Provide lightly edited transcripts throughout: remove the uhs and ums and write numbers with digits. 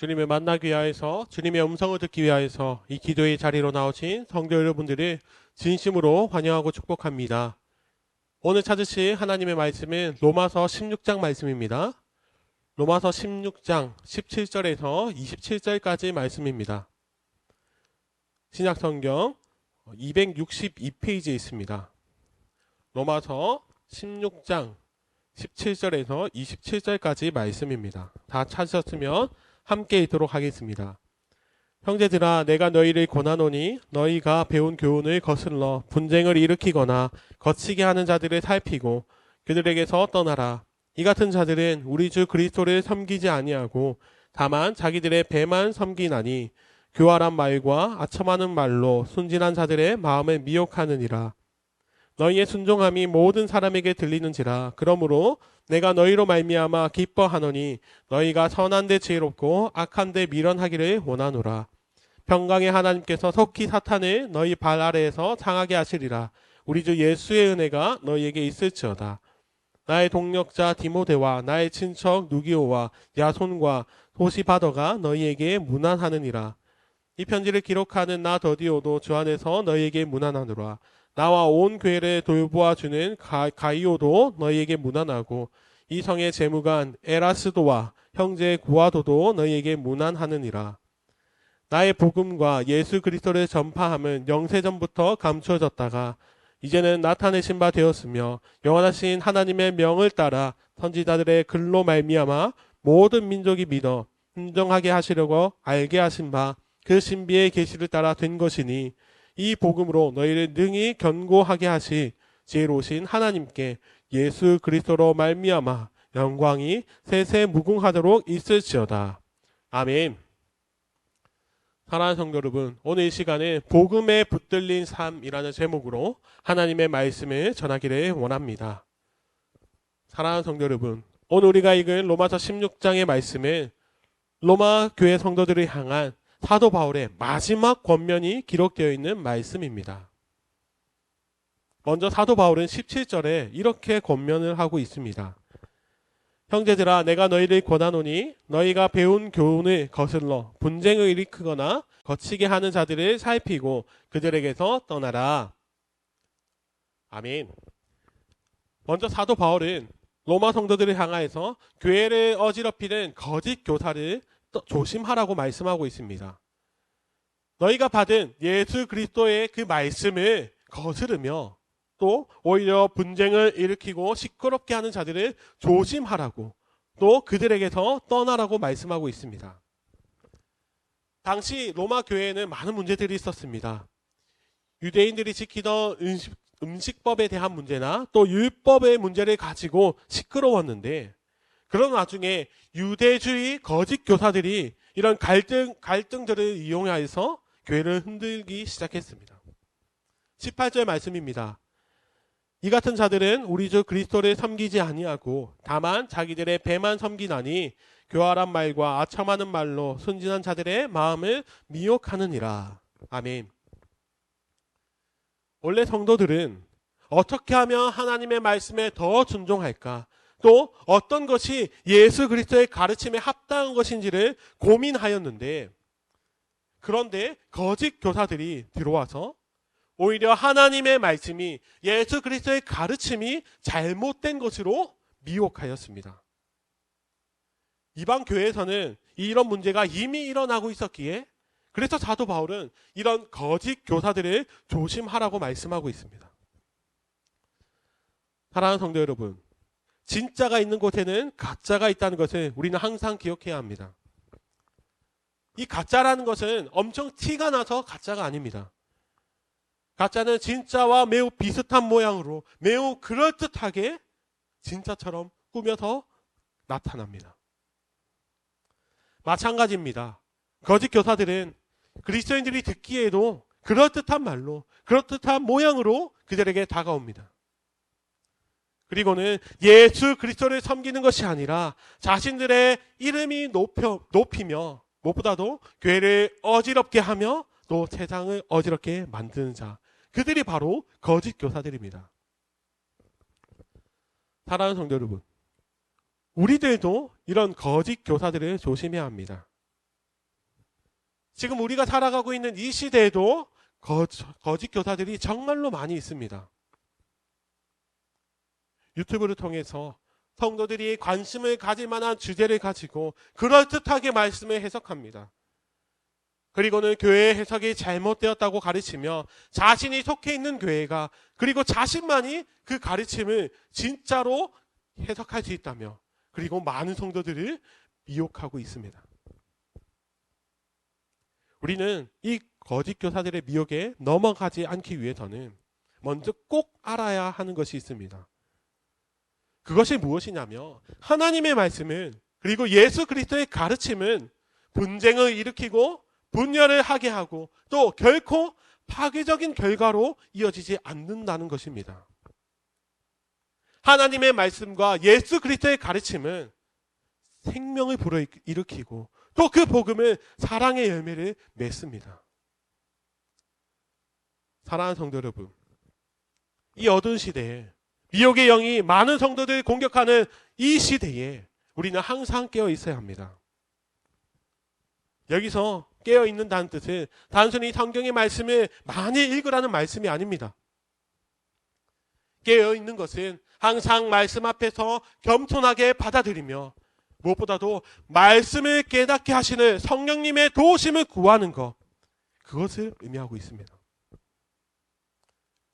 주님을 만나기 위하여서 주님의 음성을 듣기 위하여서 이 기도의 자리로 나오신 성도 여러분들을 진심으로 환영하고 축복합니다. 오늘 찾으실 하나님의 말씀은 로마서 16장 말씀입니다. 로마서 16장 17절에서 27절까지 말씀입니다. 신약성경 262페이지에 있습니다. 로마서 16장 17절에서 27절까지 말씀입니다. 다 찾으셨으면 함께 읽도록 하겠습니다. 형제들아, 내가 너희를 권하노니 너희가 배운 교훈을 거슬러 분쟁을 일으키거나 거치게 하는 자들을 살피고 그들에게서 떠나라. 이 같은 자들은 우리 주 그리스도를 섬기지 아니하고 다만 자기들의 배만 섬기나니 교활한 말과 아첨하는 말로 순진한 자들의 마음을 미혹하느니라. 너희의 순종함이 모든 사람에게 들리는지라. 그러므로 내가 너희로 말미암아 기뻐하노니 너희가 선한 데 지혜롭고 악한 데 미련하기를 원하노라. 평강의 하나님께서 속히 사탄을 너희 발 아래에서 상하게 하시리라. 우리 주 예수의 은혜가 너희에게 있을지어다. 나의 동력자 디모데와 나의 친척 누기오와 야손과 소시바더가 너희에게 문안하느니라. 이 편지를 기록하는 나 더디오도 주 안에서 너희에게 문안하노라. 나와 온 교회를 돌보아 주는 가이오도 너희에게 문안하고 이 성의 재무관 에라스도와 형제 구아도도 너희에게 문안하느니라. 나의 복음과 예수 그리스도를 전파함은 영세전부터 감추어졌다가 이제는 나타내신 바 되었으며 영원하신 하나님의 명을 따라 선지자들의 글로 말미암아 모든 민족이 믿어 순종하게 하시려고 알게 하신 바 그 신비의 계시를 따라 된 것이니 이 복음으로 너희를 능히 견고하게 하시 지혜로우신 하나님께 예수 그리스도로 말미암아 영광이 세세 무궁하도록 있을지어다. 아멘. 사랑하는 성도 여러분, 오늘 이 시간에 복음에 붙들린 삶이라는 제목으로 하나님의 말씀을 전하기를 원합니다. 사랑하는 성도 여러분, 오늘 우리가 읽은 로마서 16장의 말씀은 로마 교회 성도들을 향한 사도 바울의 마지막 권면이 기록되어 있는 말씀입니다. 먼저 사도 바울은 17절에 이렇게 권면을 하고 있습니다. 형제들아, 내가 너희를 권하노니 너희가 배운 교훈을 거슬러 분쟁을 일으키거나 거치게 하는 자들을 살피고 그들에게서 떠나라. 아멘. 먼저 사도 바울은 로마 성도들을 향하여서 교회를 어지럽히는 거짓 교사를 조심하라고 말씀하고 있습니다. 너희가 받은 예수 그리스도의 그 말씀을 거스르며 또 오히려 분쟁을 일으키고 시끄럽게 하는 자들을 조심하라고 또 그들에게서 떠나라고 말씀하고 있습니다. 당시 로마 교회에는 많은 문제들이 있었습니다. 유대인들이 지키던 음식법에 대한 문제나 또 율법의 문제를 가지고 시끄러웠는데 그런 와중에 유대주의 거짓 교사들이 이런 갈등들을 이용하여서 교회를 흔들기 시작했습니다. 18절 말씀입니다. 이 같은 자들은 우리 주 그리스도를 섬기지 아니하고 다만 자기들의 배만 섬기나니 교활한 말과 아첨하는 말로 순진한 자들의 마음을 미혹하느니라. 아멘. 원래 성도들은 어떻게 하면 하나님의 말씀에 더 순종할까? 또 어떤 것이 예수 그리스도의 가르침에 합당한 것인지를 고민하였는데 그런데 거짓 교사들이 들어와서 오히려 하나님의 말씀이 예수 그리스도의 가르침이 잘못된 것으로 미혹하였습니다. 이방 교회에서는 이런 문제가 이미 일어나고 있었기에 그래서 사도 바울은 이런 거짓 교사들을 조심하라고 말씀하고 있습니다. 사랑하는 성도 여러분, 진짜가 있는 곳에는 가짜가 있다는 것을 우리는 항상 기억해야 합니다. 이 가짜라는 것은 엄청 티가 나서 가짜가 아닙니다. 가짜는 진짜와 매우 비슷한 모양으로 매우 그럴듯하게 진짜처럼 꾸며서 나타납니다. 마찬가지입니다. 거짓 교사들은 그리스도인들이 듣기에도 그럴듯한 말로 그럴듯한 모양으로 그들에게 다가옵니다. 그리고는 예수 그리스도를 섬기는 것이 아니라 자신들의 이름이 높이며 무엇보다도 교회를 어지럽게 하며 또 세상을 어지럽게 만드는 자, 그들이 바로 거짓 교사들입니다. 사랑하는 성도 여러분, 우리들도 이런 거짓 교사들을 조심해야 합니다. 지금 우리가 살아가고 있는 이 시대에도 거짓 교사들이 정말로 많이 있습니다. 유튜브를 통해서 성도들이 관심을 가질 만한 주제를 가지고 그럴듯하게 말씀을 해석합니다. 그리고는 교회의 해석이 잘못되었다고 가르치며 자신이 속해 있는 교회가 그리고 자신만이 그 가르침을 진짜로 해석할 수 있다며 그리고 많은 성도들을 미혹하고 있습니다. 우리는 이 거짓 교사들의 미혹에 넘어가지 않기 위해서는 먼저 꼭 알아야 하는 것이 있습니다. 그것이 무엇이냐면 하나님의 말씀은 그리고 예수 그리스도의 가르침은 분쟁을 일으키고 분열을 하게 하고 또 결코 파괴적인 결과로 이어지지 않는다는 것입니다. 하나님의 말씀과 예수 그리스도의 가르침은 생명을 불어일으키고 또 그 복음은 사랑의 열매를 맺습니다. 사랑하는 성도 여러분, 이 어두운 시대에 미혹의 영이 많은 성도들을 공격하는 이 시대에 우리는 항상 깨어 있어야 합니다. 여기서 깨어 있는다는 뜻은 단순히 성경의 말씀을 많이 읽으라는 말씀이 아닙니다. 깨어 있는 것은 항상 말씀 앞에서 겸손하게 받아들이며 무엇보다도 말씀을 깨닫게 하시는 성령님의 도우심을 구하는 것, 그것을 의미하고 있습니다.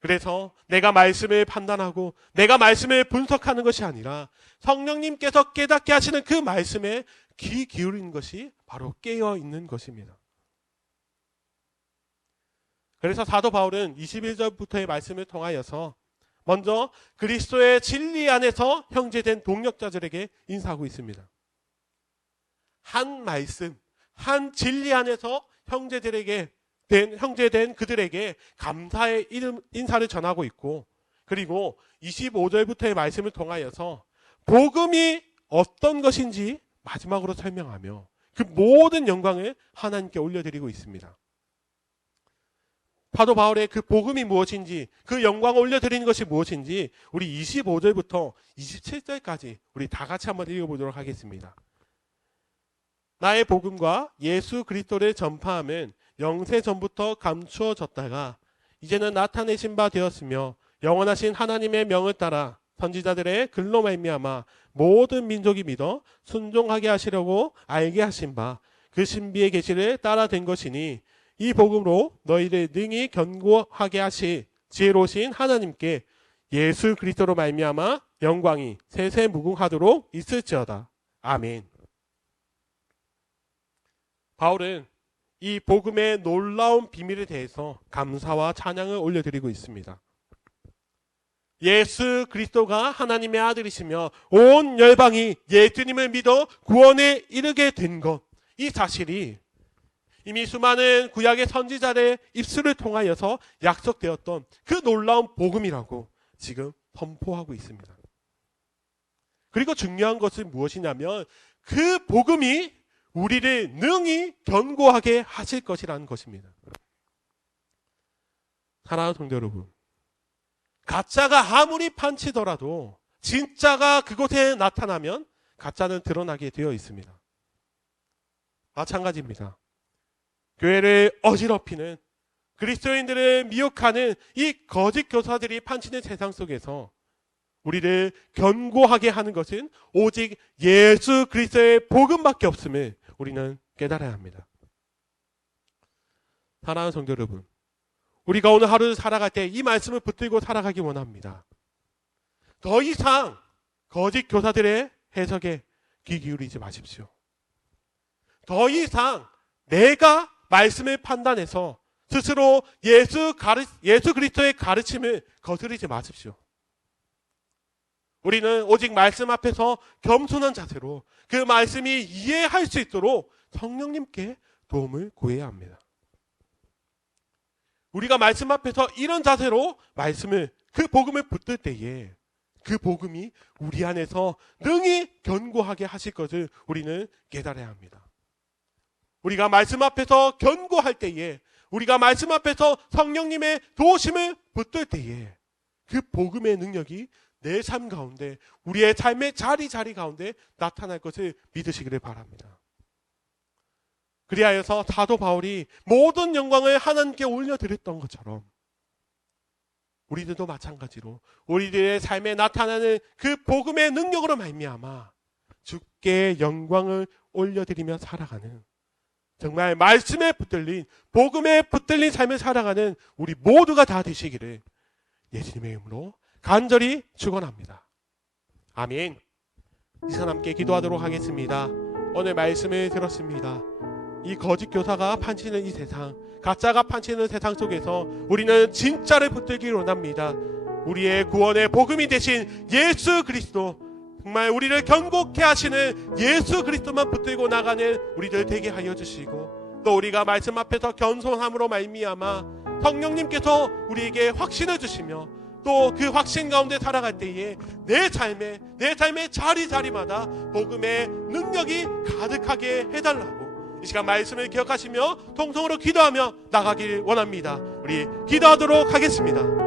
그래서 내가 말씀을 판단하고 내가 말씀을 분석하는 것이 아니라 성령님께서 깨닫게 하시는 그 말씀에 귀 기울이는 것이 바로 깨어 있는 것입니다. 그래서 사도 바울은 21절부터의 말씀을 통하여서 먼저 그리스도의 진리 안에서 형제된 동역자들에게 인사하고 있습니다. 한 말씀, 한 진리 안에서 형제된 그들에게 감사의 인사를 전하고 있고 그리고 25절부터의 말씀을 통하여서 복음이 어떤 것인지 마지막으로 설명하며 그 모든 영광을 하나님께 올려드리고 있습니다. 사도 바울의 그 복음이 무엇인지 그 영광을 올려드리는 것이 무엇인지 우리 25절부터 27절까지 우리 다 같이 한번 읽어보도록 하겠습니다. 나의 복음과 예수 그리스도를 전파함은 영세 전부터 감추어졌다가 이제는 나타내신 바 되었으며 영원하신 하나님의 명을 따라 선지자들의 글로 말미암아 모든 민족이 믿어 순종하게 하시려고 알게 하신 바 그 신비의 계시를 따라 된 것이니 이 복음으로 너희를 능히 견고하게 하실 지혜로우신 하나님께 예수 그리스도로 말미암아 영광이 세세무궁하도록 있을지어다. 아멘. 바울은 이 복음의 놀라운 비밀에 대해서 감사와 찬양을 올려드리고 있습니다. 예수 그리스도가 하나님의 아들이시며 온 열방이 예수님을 믿어 구원에 이르게 된 것, 이 사실이 이미 수많은 구약의 선지자의 입술을 통하여서 약속되었던 그 놀라운 복음이라고 지금 선포하고 있습니다. 그리고 중요한 것은 무엇이냐면 그 복음이 우리를 능히 견고하게 하실 것이라는 것입니다. 사랑하는 성도 여러분, 가짜가 아무리 판치더라도 진짜가 그곳에 나타나면 가짜는 드러나게 되어 있습니다. 마찬가지입니다. 교회를 어지럽히는 그리스도인들을 미혹하는 이 거짓 교사들이 판치는 세상 속에서 우리를 견고하게 하는 것은 오직 예수 그리스도의 복음밖에 없음을 우리는 깨달아야 합니다. 사랑하는 성도 여러분, 우리가 오늘 하루를 살아갈 때 이 말씀을 붙들고 살아가기 원합니다. 더 이상 거짓 교사들의 해석에 귀 기울이지 마십시오. 더 이상 내가 말씀을 판단해서 스스로 예수 그리스도의 가르침을 거스르지 마십시오. 우리는 오직 말씀 앞에서 겸손한 자세로 그 말씀이 이해할 수 있도록 성령님께 도움을 구해야 합니다. 우리가 말씀 앞에서 이런 자세로 그 복음을 붙들 때에 그 복음이 우리 안에서 능히 견고하게 하실 것을 우리는 깨달아야 합니다. 우리가 말씀 앞에서 견고할 때에, 우리가 말씀 앞에서 성령님의 도우심을 붙들 때에 그 복음의 능력이 내 삶 가운데, 우리의 삶의 자리 가운데 나타날 것을 믿으시기를 바랍니다. 그리하여서 사도 바울이 모든 영광을 하나님께 올려드렸던 것처럼 우리들도 마찬가지로 우리들의 삶에 나타나는 그 복음의 능력으로 말미암아 주께 영광을 올려드리며 살아가는, 정말 말씀에 붙들린, 복음에 붙들린 삶을 살아가는 우리 모두가 다 되시기를 예수님의 이름으로 간절히 축원합니다. 아멘. 이 시간 함께 기도하도록 하겠습니다. 오늘 말씀을 들었습니다. 이 거짓 교사가 판치는 이 세상, 가짜가 판치는 세상 속에서 우리는 진짜를 붙들기를 원합니다. 우리의 구원의 복음이 되신 예수 그리스도, 정말 우리를 견고케 하시는 예수 그리스도만 붙들고 나가는 우리들 되게 하여 주시고, 또 우리가 말씀 앞에서 겸손함으로 말미암아 성령님께서 우리에게 확신을 주시며 또 그 확신 가운데 살아갈 때에 내 삶의 자리자리마다 복음의 능력이 가득하게 해달라고 이 시간 말씀을 기억하시며 통성으로 기도하며 나가길 원합니다. 우리 기도하도록 하겠습니다.